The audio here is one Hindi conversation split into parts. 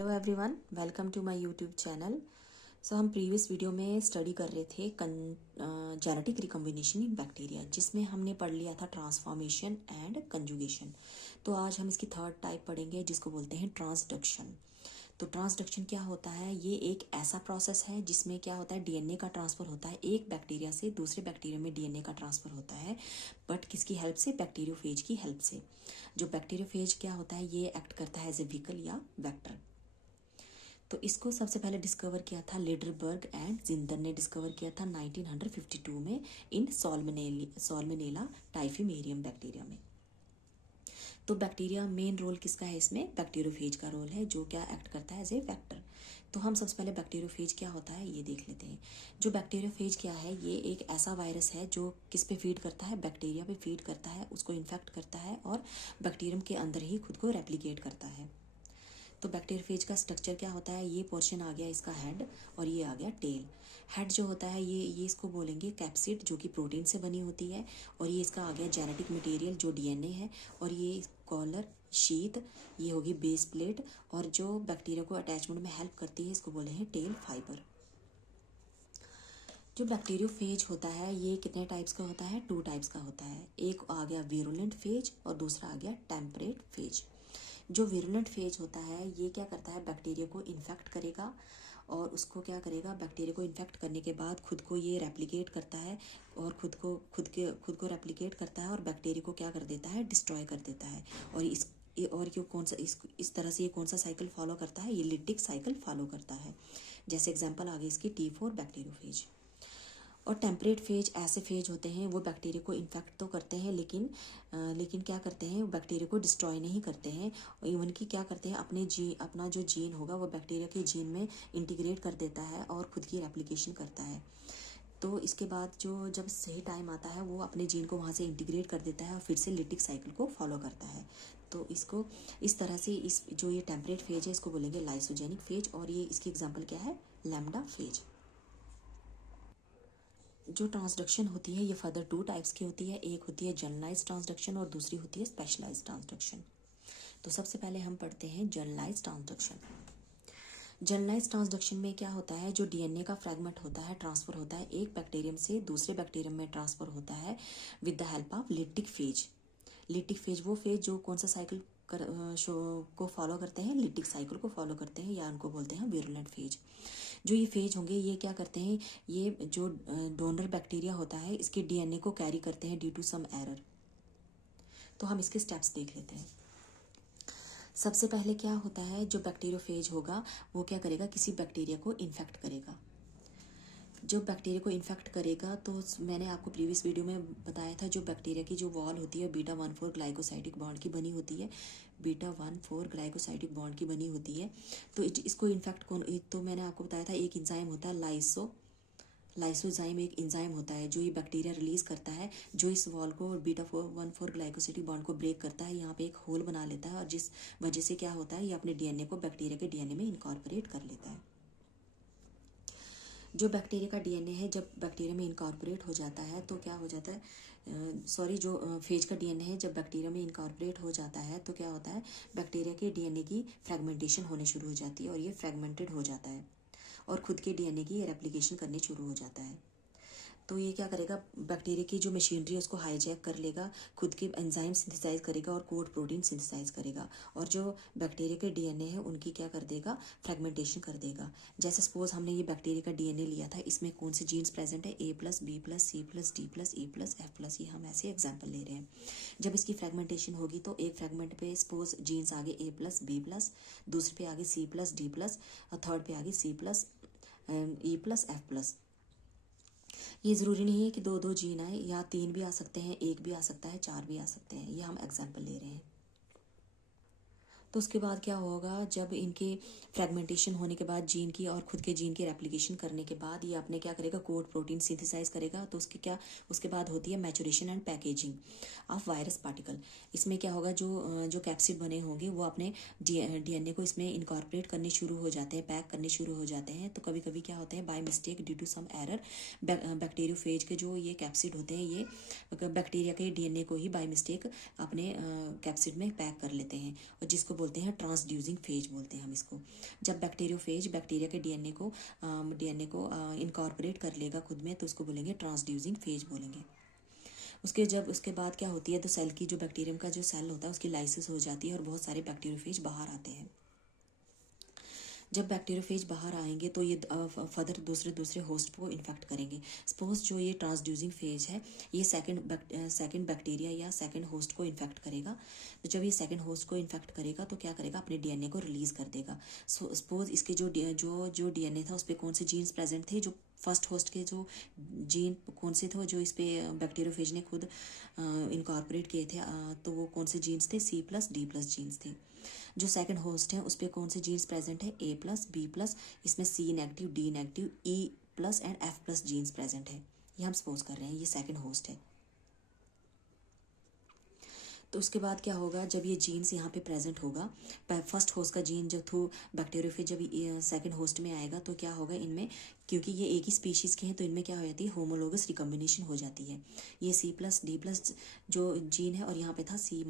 Hello everyone, welcome to my YouTube channel. हम प्रीवियस वीडियो में स्टडी कर रहे थे जेनेटिक रिकॉम्बिनेशन इन बैक्टीरिया, जिसमें हमने पढ़ लिया था ट्रांसफॉर्मेशन एंड कंजुगेशन। तो आज हम इसकी थर्ड टाइप पढ़ेंगे, जिसको बोलते हैं ट्रांसडक्शन। तो ट्रांसडक्शन क्या होता है? ये एक ऐसा प्रोसेस है जिसमें क्या होता है, डीएनए का ट्रांसफ़र होता है। एक बैक्टीरिया से दूसरे बैक्टीरिया में डीएनए का ट्रांसफ़र होता है, बट किसकी हेल्प से? बैक्टीरियोफेज की हेल्प से। जो बैक्टीरियोफेज क्या होता है, ये एक्ट करता है एज ए व्हीकल या वेक्टर। तो इसको सबसे पहले डिस्कवर किया था लिडरबर्ग एंड जिंदर ने डिस्कवर किया था 1952 में इन सॉल्मोनेला टाइफिमेरियम बैक्टीरिया में। तो बैक्टीरिया मेन रोल किसका है इसमें? बैक्टीरियोफेज का रोल है, जो क्या एक्ट करता है एज ए वेक्टर। तो हम सबसे पहले बैक्टीरियोफेज क्या होता है ये देख लेते हैं। जो बैक्टीरियोफेज क्या है, ये एक ऐसा वायरस है जो किस पे फीड करता है? बैक्टीरिया पे फीड करता है, उसको इन्फेक्ट करता है और बैक्टीरियम के अंदर ही खुद को रेप्लिकेट करता है। तो बैक्टीरियोफेज का स्ट्रक्चर क्या होता है? ये पोर्शन आ गया इसका हेड और ये आ गया टेल। हेड जो होता है ये इसको बोलेंगे कैप्सिड, जो कि प्रोटीन से बनी होती है। और ये इसका आ गया जेनेटिक मटेरियल, जो डीएनए है। और ये कॉलर, शीत, ये होगी बेस प्लेट। और जो बैक्टीरिया को अटैचमेंट में हेल्प करती है, इसको बोले हैं टेल फाइबर। जो बैक्टीरियोफेज होता है ये कितने टाइप्स का होता है? 2 टाइप्स का होता है। एक आ गया वीरुलेंट फेज और दूसरा आ गया टेम्परेट फेज। जो विरुलेंट फेज होता है ये क्या करता है? बैक्टीरिया को इन्फेक्ट करेगा और उसको क्या करेगा? बैक्टीरिया को इन्फेक्ट करने के बाद खुद को ये रेप्लिकेट करता है और खुद को रेप्लिकेट करता है और बैक्टीरिया को क्या कर देता है? डिस्ट्रॉय कर देता है। और क्यों कौन सा इस तरह से ये कौन सा साइकिल फॉलो करता है? ये लिटिक साइकिल फॉलो करता है। जैसे एग्जांपल आ गई इसकी T4 बैक्टीरियोफेज। और टेम्परेट फेज ऐसे फेज होते हैं, वो बैक्टीरिया को इन्फेक्ट तो करते हैं लेकिन क्या करते हैं? बैक्टीरिया को डिस्ट्रॉय नहीं करते हैं। इवन कि क्या करते हैं? अपना जो जीन होगा वो बैक्टीरिया के जीन में इंटीग्रेट कर देता है और खुद की रेप्लिकेशन करता है। तो इसके बाद जब सही टाइम आता है, वो अपने जीन को वहाँ से इंटीग्रेट कर देता है और फिर से लिटिक साइकिल को फॉलो करता है। तो इसको इस तरह से जो ये टेम्परेट फेज है, इसको बोलेंगे लाइसोजेनिक फेज। और ये इसकी एग्जाम्पल क्या है? Lambda phase. जो ट्रांसडक्शन होती है ये फर्दर 2 टाइप्स की होती है। एक होती है जनरलाइज ट्रांसडक्शन और दूसरी होती है स्पेशलाइज ट्रांसडक्शन। तो सबसे पहले हम पढ़ते हैं जनरलाइज ट्रांसडक्शन। जनरलाइज ट्रांसडक्शन में क्या होता है? जो डीएनए का फ्रैगमेंट होता है, ट्रांसफर होता है एक बैक्टीरियम से दूसरे बैक्टीरियम में ट्रांसफर होता है with the help of lytic phase. Lytic phase वो फेज जो कौन सा साइकिल को फॉलो करते हैं? लिटिक साइकिल को फॉलो करते हैं, या उनको बोलते हैं विरुलेंट फेज। जो ये फेज होंगे ये क्या करते हैं? ये जो डोनर बैक्टीरिया होता है इसके डीएनए को कैरी करते हैं ड्यू टू सम एरर। तो हम इसके स्टेप्स देख लेते हैं। सबसे पहले क्या होता है? जो बैक्टीरियोफेज होगा वो क्या करेगा? किसी बैक्टीरिया को इन्फेक्ट करेगा। जो बैक्टीरिया को इन्फेक्ट करेगा, तो मैंने आपको प्रीवियस वीडियो में बताया था, जो बैक्टीरिया की जो वॉल होती है β14 ग्लाइकोसाइडिक बॉन्ड की बनी होती है। β14 ग्लाइकोसाइडिक बॉन्ड की बनी होती है। तो इसको इन्फेक्ट तो मैंने आपको बताया था एक इंजाइम होता है लाइसोजाइम, एक इंजाइम होता है जो ये बैक्टीरिया रिलीज करता है, जो इस वॉल को β14 ग्लाइकोसाइडिक बॉन्ड को ब्रेक करता है, यहाँ पे एक होल बना लेता है। और जिस वजह से क्या होता है, ये अपने डीएनए को बैक्टीरिया के डीएनए में इनकॉर्पोरेट कर लेता है। जो बैक्टीरिया का डीएनए है जब बैक्टीरिया में इनकॉर्पोरेट हो जाता है तो क्या हो जाता है? जो फेज का डीएनए है जब बैक्टीरिया में इनकॉर्पोरेट हो जाता है तो क्या होता है? बैक्टीरिया के डीएनए की फ्रेगमेंटेशन होने शुरू हो जाती है और ये फ्रेगमेंटेड हो जाता है और खुद के डीएनए की रेप्लिकेशन करने शुरू हो जाता है। तो ये क्या करेगा? बैक्टीरिया की जो मशीनरी है उसको हाईजैक कर लेगा, खुद के एंजाइम सिंथेसाइज करेगा और कोड प्रोटीन सिंथेसाइज करेगा। और जो बैक्टीरिया के डीएनए है उनकी क्या कर देगा? फ्रेगमेंटेशन कर देगा। जैसे सपोज हमने ये बैक्टीरिया का डीएनए लिया था, इसमें कौन से जीन्स प्रेजेंट है? A+B+C+D+E+F+, ये हम ऐसे एग्जाम्पल ले रहे हैं। जब इसकी फ्रेगमेंटेशन होगी तो एक फ्रेगमेंट पे सपोज जीन्स आगे A+B+, दूसरे पे आगे C+D+, और थर्ड पे आगे C+E+F+। ये ज़रूरी नहीं है कि 2-2 जीन आए, या 3 भी आ सकते हैं, 1 भी आ सकता है, 4 भी आ सकते हैं। ये हम एग्जाम्पल ले रहे हैं। तो उसके बाद क्या होगा? जब इनके फ्रेगमेंटेशन होने के बाद जीन की और खुद के जीन की रेप्लिकेशन करने के बाद ये अपने क्या करेगा? कोड प्रोटीन सिंथेसाइज करेगा। तो उसके बाद होती है maturation and packaging of virus particle. इसमें क्या होगा? जो कैप्सिड बने होंगे वो अपने डीएनए को इसमें इनकॉर्पोरेट करने शुरू हो जाते हैं, पैक करने शुरू हो जाते हैं। तो कभी कभी क्या होता है? By mistake due to some error bacteriophage के जो ये कैप्सिड होते हैं ये बैक्टीरिया के डीएनए को ही बाय मिस्टेक अपने कैप्सिड में पैक कर लेते हैं, और जिसको बोलते हैं ट्रांसड्यूसिंग फेज बोलते हैं हम इसको। जब बैक्टीरियोफेज बैक्टीरिया के डीएनए को इनकॉर्पोरेट कर लेगा खुद में, तो उसको बोलेंगे ट्रांसड्यूसिंग फेज बोलेंगे। उसके बाद क्या होती है, तो सेल की जो बैक्टीरियम का जो सेल होता है उसकी लाइसिस हो जाती है और बहुत सारे बैक्टीरियोफेज बाहर आते हैं। जब बैक्टीरियोफेज बाहर आएंगे तो ये फर्दर दूसरे होस्ट को इन्फेक्ट करेंगे। सपोज जो ये ट्रांसड्यूसिंग फेज है, ये सेकंड बैक्टीरिया या सेकंड होस्ट को इन्फेक्ट करेगा। तो जब ये सेकंड होस्ट को इन्फेक्ट करेगा तो क्या करेगा, अपने डीएनए को रिलीज कर देगा। सपोज इसके जो डीएनए था उस पर कौन से जीन्स प्रेजेंट थे, जो फर्स्ट होस्ट के जो जीन कौन से थे जो इस पे बैक्टीरियोफेज ने खुद इनकॉर्पोरेट किए थे, तो वो कौन से जीन्स थे, C+D+ जीन्स थे। जो सेकंड होस्ट है उस पर कौन से जीन्स प्रेजेंट है, A+B+, इसमें C negative, D negative, E+ and F+ genes present है। ये हम सपोज कर रहे हैं ये सेकंड होस्ट है। तो उसके बाद क्या होगा, जब ये जीन्स यहाँ पे प्रेजेंट होगा, फर्स्ट होस्ट का जीन जो थ्रू बैक्टीरियोफेज जब सेकंड होस्ट में आएगा तो क्या होगा, इनमें क्योंकि ये एक ही स्पीशीज़ के हैं तो इनमें क्या हो जाती है, होमोलोगस रिकम्बिनेशन हो जाती है। ये C+D+ जो जीन है और यहाँ पे था C-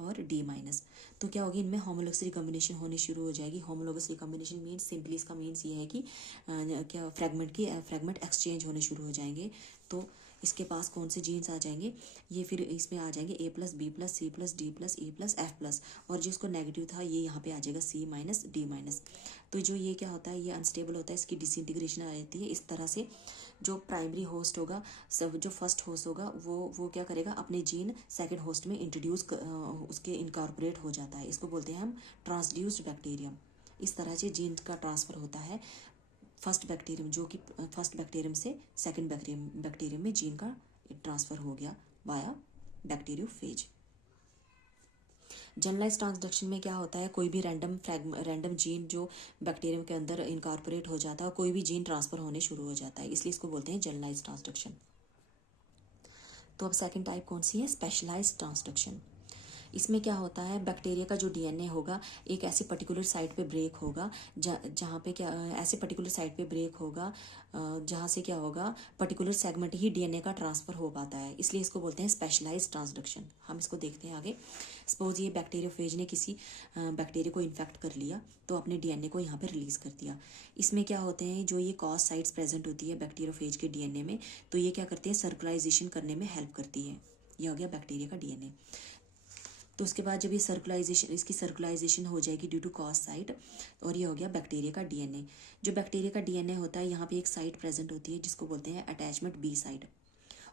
और D-, तो क्या होगी, इनमें होमोलोगस रिकम्बिनेशन होनी शुरू हो जाएगी। होमोलोगस रिकम्बिनेशन मीन्स सिंपली इसका मीन्स ये है कि क्या फ्रेगमेंट एक्सचेंज होने शुरू हो जाएंगे। तो इसके पास कौन से जीन्स आ जाएंगे, ये फिर इसमें आ जाएंगे A+B+, C+D+, E+, F+, और जिसको नेगेटिव था ये यहाँ पे आ जाएगा C-, D-। तो जो ये क्या होता है, ये अनस्टेबल होता है, इसकी डिसइंटीग्रेशन आ जाती है। इस तरह से जो प्राइमरी होस्ट होगा, सब जो फर्स्ट होस्ट होगा वो क्या करेगा, अपने जीन सेकंड होस्ट में इंट्रोड्यूस उसके इनकॉर्पोरेट हो जाता है। इसको बोलते हैं हम ट्रांसड्यूस्ड बैक्टीरियम। इस तरह से जीन का ट्रांसफ़र होता है फर्स्ट बैक्टीरियम, जो कि फर्स्ट बैक्टीरियम से सेकंड बैक्टीरियम में जीन का ट्रांसफ़र हो गया वाया बैक्टीरियोफेज। जनरलाइज ट्रांसडक्शन में क्या होता है, कोई भी रैंडम जीन जो बैक्टीरियम के अंदर इनकॉर्पोरेट हो जाता है, कोई भी जीन ट्रांसफ़र होने शुरू हो जाता है, इसलिए इसको बोलते हैं जनरलाइज ट्रांसडक्शन। तो अब सेकंड टाइप कौन सी है, स्पेशलाइज्ड ट्रांसडक्शन। इसमें क्या होता है, बैक्टीरिया का जो डीएनए होगा एक ऐसे पर्टिकुलर साइट पे ब्रेक होगा, जहाँ पे क्या ऐसे पर्टिकुलर साइट पे ब्रेक होगा जहाँ से क्या होगा, पर्टिकुलर सेगमेंट ही डीएनए का ट्रांसफ़र हो पाता है, इसलिए इसको बोलते हैं स्पेशलाइज्ड ट्रांसडक्शन। हम इसको देखते हैं आगे। सपोज ये बैक्टीरियोफेज ने किसी बैक्टीरिया को इन्फेक्ट कर लिया तो अपने डीएनए को यहाँ पे रिलीज़ कर दिया। इसमें क्या होते हैं, जो ये कॉज साइट्स प्रेजेंट होती है बैक्टीरियोफेज के डीएनए में, तो ये क्या करती है, सर्कुलाइजेशन करने में हेल्प करती है। यह हो गया बैक्टीरिया का डीएनए। तो उसके बाद जब ये इसकी सर्कुलाइजेशन हो जाएगी ड्यू टू कॉज साइट, और ये हो गया बैक्टीरिया का डीएनए। जो बैक्टीरिया का डीएनए होता है यहाँ पे एक साइट प्रेजेंट होती है जिसको बोलते हैं अटैचमेंट बी साइट,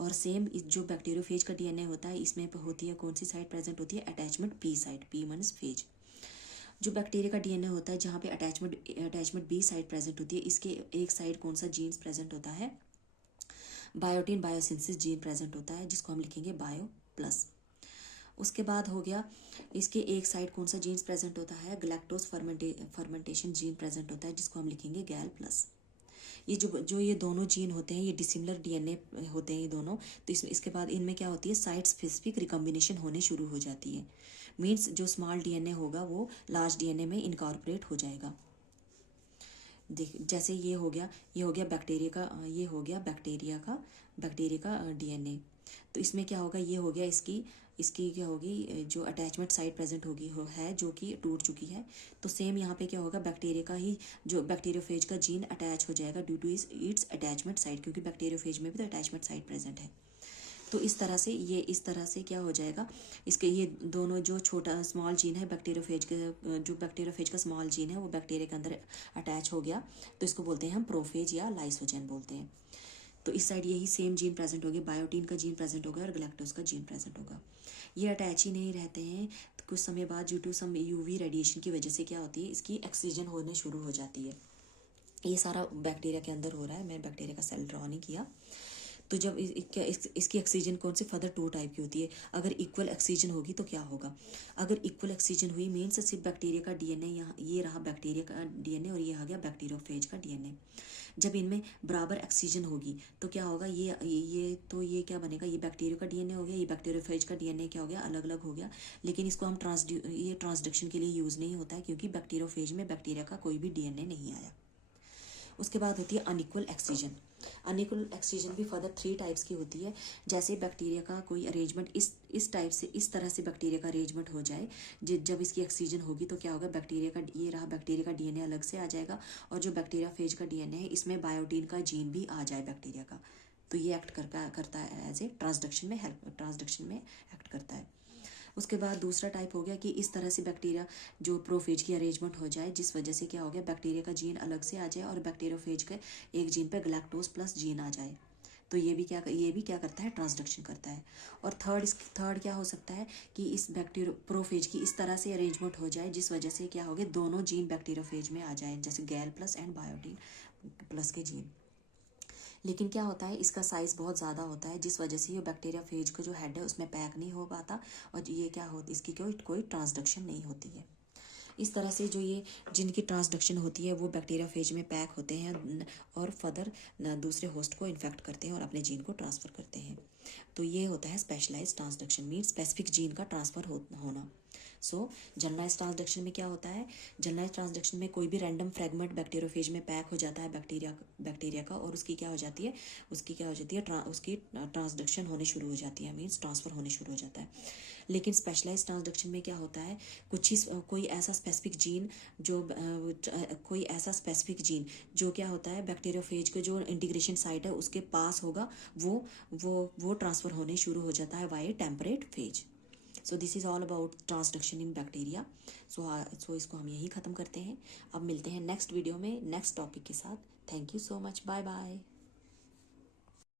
और सेम जो बैक्टीरियोफेज का डीएनए होता है इसमें होती है कौन सी साइट प्रेजेंट होती है, attachment P site, P means phase. जो बैक्टीरिया का डीएनए होता है जहाँ पे अटैचमेंट बी साइट प्रेजेंट होती है, इसके एक साइड कौन सा जीन्स प्रेजेंट होता है, बायोटिन बायोसिंथेसिस जीन प्रेजेंट होता है, जिसको हम लिखेंगे बायो+। उसके बाद हो गया इसके एक साइड कौन सा जीन्स प्रेजेंट होता है, गैलेक्टोज फर्मेंटेशन जीन प्रेजेंट होता है, जिसको हम लिखेंगे गैल+। ये दोनों जीन होते हैं, ये डिसिमिलर डीएनए होते हैं ये दोनों। तो इसके बाद इनमें क्या होती है, साइट स्पेसिफिक रिकम्बिनेशन होने शुरू हो जाती है। मीन्स जो स्मॉल डीएनए होगा वो लार्ज डीएनए में इनकॉर्पोरेट हो जाएगा। देख जैसे ये हो गया बैक्टीरिया का डीएनए। तो इसमें क्या होगा, ये हो गया इसकी क्या होगी, जो अटैचमेंट साइट प्रेजेंट होगी है जो कि टूट चुकी है। तो सेम यहाँ पे क्या होगा, बैक्टीरिया का ही जो बैक्टीरियोफेज का जीन अटैच हो जाएगा due to its attachment site, क्योंकि बैक्टीरियोफेज में भी तो अटैचमेंट साइट प्रेजेंट है। तो इस तरह से क्या हो जाएगा, इसके ये दोनों जो छोटा स्मॉल जीन है जो बैक्टीरियोफेज का स्मॉल जीन है वो बैक्टीरिया के अंदर अटैच हो गया, तो इसको बोलते हैं हम प्रोफेज या लाइसोजेन बोलते हैं। तो इस साइड यही सेम जीन प्रेजेंट होगी, बायोटिन का जीन प्रेजेंट होगा और गैलेक्टोज का जीन प्रेजेंट होगा। ये अटैच ही नहीं रहते हैं, तो कुछ समय बाद due to some UV radiation की वजह से क्या होती है, इसकी एक्सीजन होने शुरू हो जाती है। ये सारा बैक्टीरिया के अंदर हो रहा है, मैंने बैक्टीरिया का सेल ड्रॉ नहीं किया। तो जब इसकी ऑक्सीजन कौन सी फर्दर 2 टाइप की होती है, अगर इक्वल ऑक्सीजन होगी तो क्या होगा, अगर इक्वल ऑक्सीजन हुई मीन्स सिर्फ बैक्टीरिया का डीएनए, यहाँ ये रहा बैक्टीरिया का डीएनए और ये आ गया बैक्टीरियोफेज का डीएनए। जब इनमें बराबर ऑक्सीजन होगी तो क्या होगा, ये क्या बनेगा, ये बैक्टीरिया का डीएनए हो गया, ये बैक्टीरियोफेज का डीएनए क्या हो गया, अलग अलग हो गया। लेकिन इसको हम ट्रांसडक्शन के लिए यूज़ नहीं होता है, क्योंकि बैक्टीरियोफेज में बैक्टीरिया का कोई भी डीएनए नहीं आया। उसके बाद होती है अनइक्वल ऑक्सीजन। अनइक्वल एक्सचेंज भी फर्दर 3 टाइप्स की होती है। जैसे बैक्टीरिया का कोई अरेंजमेंट इस टाइप से, इस तरह से बैक्टीरिया का अरेंजमेंट हो जाए, जब इसकी एक्सचेंज होगी तो क्या होगा, बैक्टीरिया का, ये रहा बैक्टीरिया का डीएनए अलग से आ जाएगा, और जो बैक्टीरिया फेज का डीएनए है इसमें बायोटीन का जीन भी आ जाए बैक्टीरिया का, तो ये एक्ट करता है एज ए ट्रांसडक्शन में एक्ट करता है। उसके बाद दूसरा टाइप हो गया कि इस तरह से बैक्टीरिया जो प्रोफेज की अरेंजमेंट हो जाए, जिस वजह से क्या हो गया, बैक्टीरिया का जीन अलग से आ जाए और बैक्टीरियोफेज के एक जीन पे गैलेक्टोज प्लस जीन आ जाए, तो ये भी क्या करता है, ट्रांसडक्शन करता है। और थर्ड क्या हो सकता है कि इस प्रोफेज की इस तरह से अरेंजमेंट हो जाए जिस वजह से क्या हो गया, दोनों जीन बैक्टीरियोफेज में आ जाए, जैसे गैल प्लस एंड बायोटीन प्लस के जीन। लेकिन क्या होता है, इसका साइज़ बहुत ज़्यादा होता है, जिस वजह से ये बैक्टीरिया फेज का जो हेड है उसमें पैक नहीं हो पाता, और ये क्या होती, इसकी कोई ट्रांसडक्शन नहीं होती है। इस तरह से जो ये जिनकी ट्रांसडक्शन होती है वो बैक्टीरिया फेज में पैक होते हैं और फर्दर दूसरे होस्ट को इन्फेक्ट करते हैं और अपने जीन को ट्रांसफ़र करते हैं। तो ये होता है specialised transduction, means specific gene का ट्रांसफ़र होना। सो जनरलाइज ट्रांसडक्शन में क्या होता है, जनरलाइज ट्रांसडक्शन में कोई भी रैंडम फ्रेगमेंट बैक्टीरियोफेज में पैक हो जाता है बैक्टीरिया का, और उसकी क्या हो जाती है, उसकी ट्रांसडक्शन होने शुरू हो जाती है, मीन्स ट्रांसफ़र होने शुरू हो जाता है। लेकिन स्पेशलाइज ट्रांसडक्शन में क्या होता है, कोई ऐसा स्पेसिफिक जीन जो क्या होता है, बैक्टीरियोफेज के जो इंटीग्रेशन साइट है उसके पास होगा, वो ट्रांसफ़र होने शुरू हो जाता है by temperate phage. So this is all about transduction in bacteria. So इसको हम यहीं ख़त्म करते हैं। अब मिलते हैं नेक्स्ट वीडियो में नेक्स्ट टॉपिक के साथ। Thank you so much, bye bye.